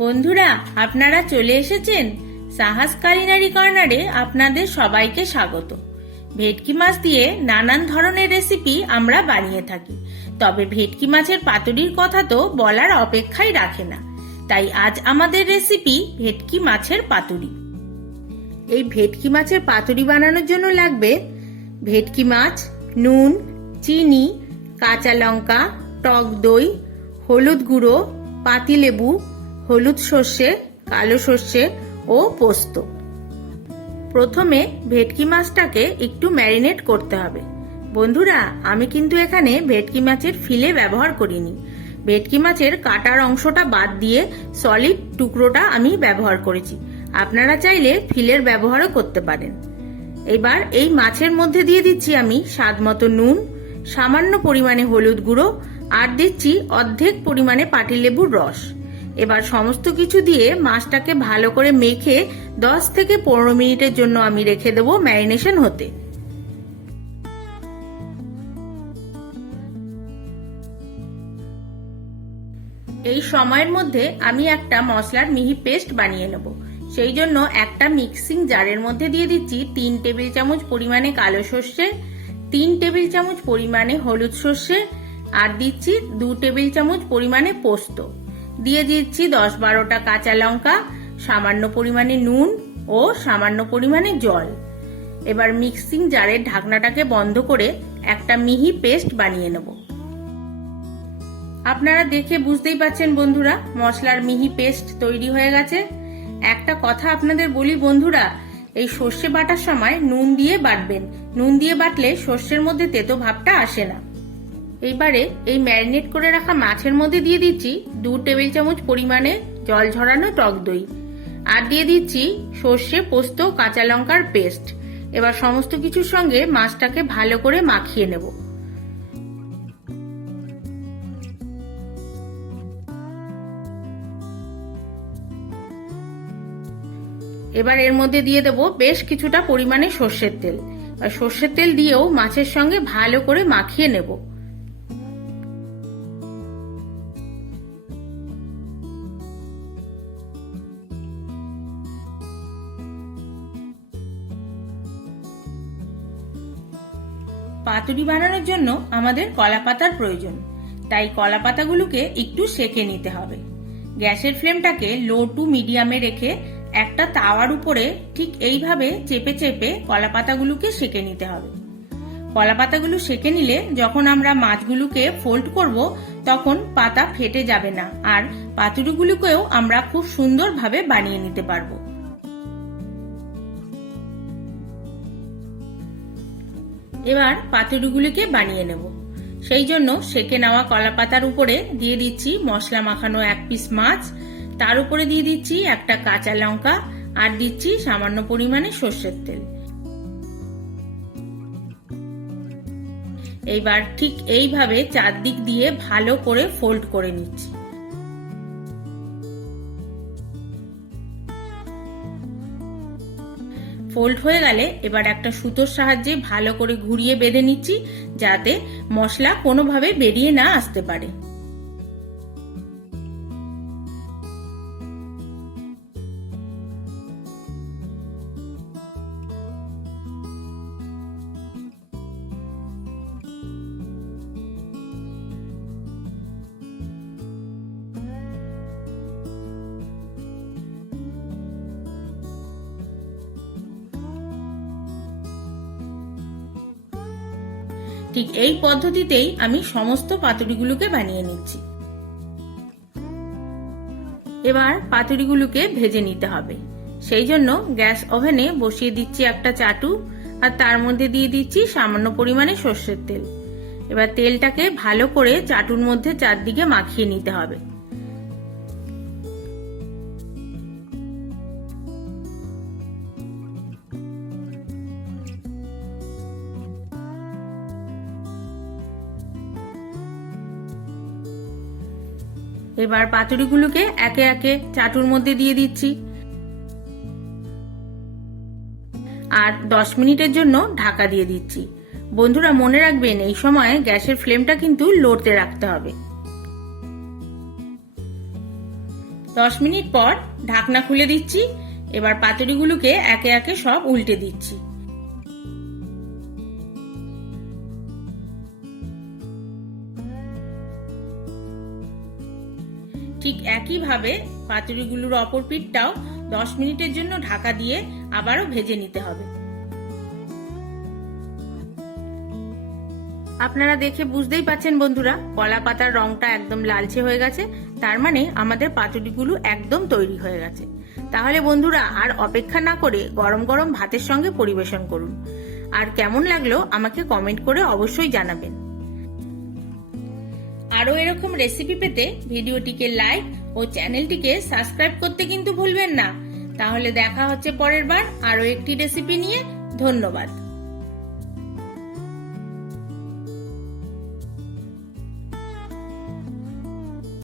বন্ধুরা, আপনারা চলে এসেছেন সাহাস কালিনারি কর্নারে আপনাদের সবাইকে স্বাগত। ভেটকি মাছ দিয়ে নানান ধরনের রেসিপি আমরা বানিয়ে থাকি। তবে ভেটকি মাছের পাতুরির কথা তো বলার অপেক্ষাই রাখে না। তাই আজ আমাদের রেসিপি ভেটকি মাছের পাতুরি এই ভেটকি মাছের পাতুরি বানানোর জন্য লাগবে ভেটকি মাছ, নুন, চিনি, কাঁচা লঙ্কা, টক দই, হলুদ গুঁড়ো, পাতিলেবু হলুদ সর্ষে, কালো সর্ষে ও পোস্ত। প্রথমে ভেটকি মাছটাকে একটু ম্যারিনেট করতে হবে। বন্ধুরা, আমি কিন্তু এখানে ভেটকি মাছের ফিলে ব্যবহার করিনি। ভেটকি মাছের কাটার অংশটা বাদ দিয়ে সলিড টুকরোটা আমি ব্যবহার করেছি। আপনারা চাইলে ফিলের ব্যবহারও করতে পারেন। এবার এই মাছের মধ্যে দিয়ে দিচ্ছি আমি স্বাদ মতো নুন, সামান্য পরিমাণে হলুদ গুঁড়ো, আর দিচ্ছি অর্ধেক পরিমাণে পাটিলেবুর রস। এবার সমস্ত কিছু দিয়ে মাছটাকে ভালো করে মেখে দশ থেকে পনেরো মিনিটের জন্য আমি রেখে দেবো ম্যারিনেশন হতে। এই সময়ের মধ্যে আমি একটা মশলার মিহি পেস্ট বানিয়ে নেব। সেই জন্য একটা মিক্সিং জারের মধ্যে দিয়ে দিচ্ছি তিন টেবিল চামচ পরিমাণে কালো সর্ষে, তিন টেবিল চামচ পরিমাণে হলুদ সর্ষে আর দিচ্ছি দু টেবিল চামচ পরিমাণে পোস্ত। দিয়ে দিচ্ছি দশ বারোটা কাঁচা লঙ্কা, সামান্য পরিমাণে নুন ও সামান্য পরিমাণে জল। এবার মিক্সিং জারের ঢাকনাটাকে বন্ধ করে একটা মিহি পেস্ট বানিয়ে নেব। আপনারা দেখে বুঝতেই পাচ্ছেন বন্ধুরা, মশলার মিহি পেস্ট তৈরি হয়ে গেছে। একটা কথা আপনাদের বলি বন্ধুরা, এই সর্ষে বাটার সময় নুন দিয়ে বাটবেন। নুন দিয়ে বাটলে সর্ষের মধ্যে তেতো ভাবটা আসে না। এইবারে এই ম্যারিনেট করে রাখা মাছের মধ্যে দিয়ে দিচ্ছি দু টেবিল চামচ পরিমাণে জল ঝরানো টক দই। আর দিয়ে দিচ্ছি সর্ষে, পোস্ত, কাঁচা লঙ্কার পেস্ট। এবার সমস্ত কিছুর সঙ্গে মাছটাকে ভালো করে মাখিয়ে নেব। এবার এর মধ্যে দিয়ে দেবো বেশ কিছুটা পরিমাণে সর্ষের তেল। সর্ষের তেল দিয়েও মাছের সঙ্গে ভালো করে মাখিয়ে নেব। পাতুরি বানানোর জন্য আমাদের কলা পাতার প্রয়োজন। তাই কলা পাতাগুলোকে একটু সেকে নিতে হবে। গ্যাসের ফ্লেমটাকে লো টু মিডিয়ামে রেখে একটা তাওয়ার উপরে ঠিক এইভাবে চেপে চেপে কলা পাতাগুলোকে সেকে নিতে হবে। কলা পাতাগুলো সেকে নিলে যখন আমরা মাছগুলোকে ফোল্ড করব, তখন পাতা ফেটে যাবে না আর পাতুরিগুলোকেও আমরা খুব সুন্দরভাবে বানিয়ে নিতে পারব। এবার পাতুরিগুলিকে বানিয়ে নেব। সেই জন্য সেকে নেওয়া কলা পাতার উপরে দিয়ে দিচ্ছি মশলা মাখানো এক পিস মাছ। তার উপরে দিয়ে দিচ্ছি একটা কাঁচা লঙ্কা আর দিচ্ছি সামান্য পরিমাণে সর্ষের তেল। এইবার ঠিক এইভাবে চারদিক দিয়ে ভালো করে ফোল্ড করে নিচ্ছি। ফোল্ড হয়ে গেলে এবার একটা সুতোর সাহায্যে ভালো করে ঘুরিয়ে বেঁধে নিচ্ছি যাতে মশলা কোনোভাবে বেরিয়ে না আসতে পারে। ঠিক এই পদ্ধতিতেই আমি সমস্ত পাতুড়িগুলোকে বানিয়ে নিচ্ছি। এবার পাতুড়িগুলোকে ভেজে নিতে হবে। সেই জন্য গ্যাস ওভেনে বসিয়ে দিচ্ছি একটা চাটু আর তার মধ্যে দিয়ে দিচ্ছি সামান্য পরিমাণে সর্ষের তেল। এবার তেলটাকে ভালো করে চাটুর মধ্যে চারদিকে মাখিয়ে নিতে হবে। এবার পাতুরিগুলোকে একে একে চাটুর মধ্যে দিয়ে দিচ্ছি। আর দশ মিনিটের জন্য ঢাকা দিয়ে দিচ্ছি। বন্ধুরা, মনে রাখবেন, এই সময় গ্যাসের ফ্লেমটা কিন্তু লোতে রাখতে হবে। দশ মিনিট পর ঢাকনা খুলে দিচ্ছি। এবার পাতুরিগুলোকে একে একে সব উল্টে দিচ্ছি। ঠিক একইভাবে পাতুরিগুলোর অপর পিঠটাও দশ মিনিটের জন্য ঢাকা দিয়ে আবারও ভেজে নিতে হবে। আপনারা দেখে বুঝতেই পাচ্ছেন বন্ধুরা, কলা পাতার রংটা একদম লালচে হয়ে গেছে, তার মানে আমাদের পাতুরিগুলো একদম তৈরি হয়ে গেছে। তাহলে বন্ধুরা, আর অপেক্ষা না করে গরম গরম ভাতের সঙ্গে পরিবেশন করুন। আর কেমন লাগল আমাকে কমেন্ট করে অবশ্যই জানাবেন। আরও এরকম রেসিপি পেতে ভিডিওটিকে লাইক ও চ্যানেলটিকে সাবস্ক্রাইব করতে কিন্তু ভুলবেন না। তাহলে দেখা হচ্ছে পরের বার আরও একটি রেসিপি নিয়ে। ধন্যবাদ।